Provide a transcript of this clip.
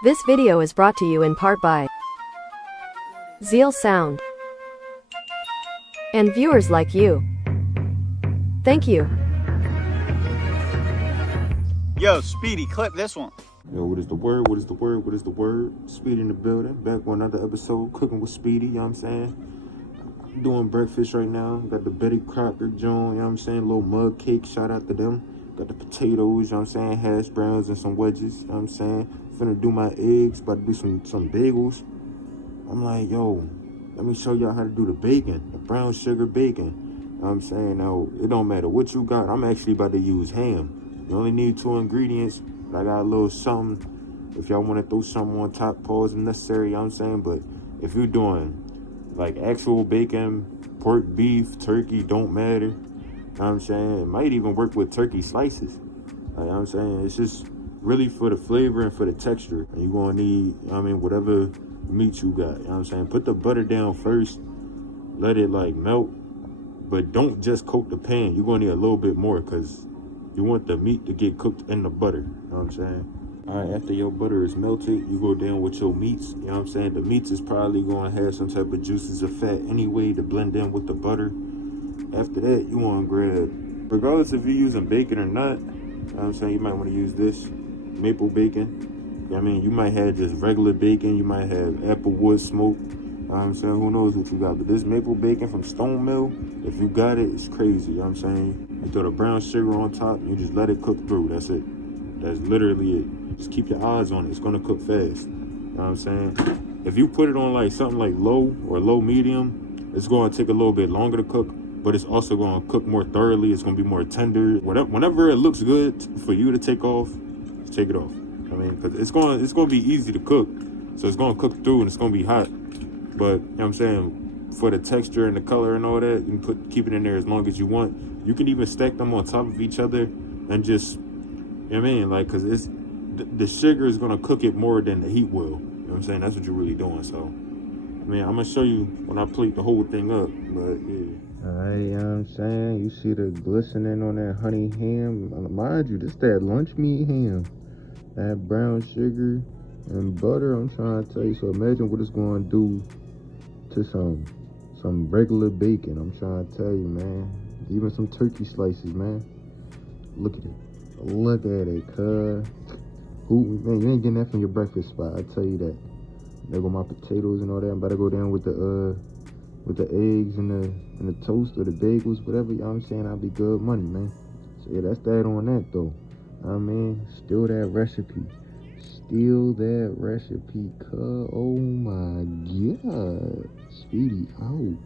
This video is brought to you in part by Zeal Sound and viewers like you. Thank you. Yo, Speedy, clip this one. Yo, what is the word? What is the word? What is the word? Speedy in the building. Back with another episode, Cooking with Speedy, you know what I'm saying? I'm doing breakfast right now. Got the Betty Crocker joint, you know what I'm saying? Little mug cake, shout out to them. Got the potatoes, you know what I'm saying? Hash browns and some wedges, you know what I'm saying? Finna do my eggs, about to do some bagels. I'm like, yo, let me show y'all how to do the bacon, the brown sugar bacon. You know what I'm saying? Now, it don't matter what you got. I'm actually about to use ham. You only need 2 ingredients. I got a little something. If y'all want to throw something on top, pause if necessary, you know what I'm saying? But if you're doing like actual bacon, pork, beef, turkey, don't matter. You know what I'm saying? It might even work with turkey slices. Like, you know what I'm saying? It's just really for the flavor and for the texture. And you're going to need, you know what I mean, whatever meat you got. You know what I'm saying? Put the butter down first. Let it like melt. But don't just coat the pan. You're going to need a little bit more because you want the meat to get cooked in the butter. You know what I'm saying? All right, after your butter is melted, you go down with your meats. You know what I'm saying? The meats is probably going to have some type of juices or fat anyway to blend in with the butter. After that, you want to grab, regardless if you're using bacon or not, you know what I'm saying? You might want to use this maple bacon. I mean, you might have just regular bacon. You might have applewood smoke. You know what I'm saying? Who knows what you got? But this maple bacon from Stone Mill, if you got it, it's crazy. You know what I'm saying? You throw the brown sugar on top. You just let it cook through. That's it. That's literally it. Just keep your eyes on it. It's going to cook fast. You know what I'm saying? If you put it on like something like low or low medium, it's going to take a little bit longer to cook. But it's also going to cook more thoroughly. It's going to be more tender. Whenever it looks good for you to take off, just take it off. I mean, because it's going to be easy to cook. So it's going to cook through and it's going to be hot. But, you know what I'm saying, for the texture and the color and all that, you can keep it in there as long as you want. You can even stack them on top of each other and just, you know what I mean? Like, because it's the sugar is going to cook it more than the heat will. You know what I'm saying? That's what you're really doing. So, I mean, I'm going to show you when I plate the whole thing up. But, yeah. Alright, you know what I'm saying? You see the glistening on that honey ham. Mind you, this that lunch meat ham. That brown sugar and butter, I'm trying to tell you. So imagine what it's going to do to some regular bacon. I'm trying to tell you, man. Even some turkey slices, man. Look at it. Look at it, cuz. Man, you ain't getting that from your breakfast spot, I tell you that. There go my potatoes and all that. I'm about to go down with the eggs and the toast or the bagels, whatever, you know what I'm saying? I'll be good money, man. So yeah, that's that on that though. I mean, still that recipe. Still that recipe, cuz. Oh my god. Speedy out.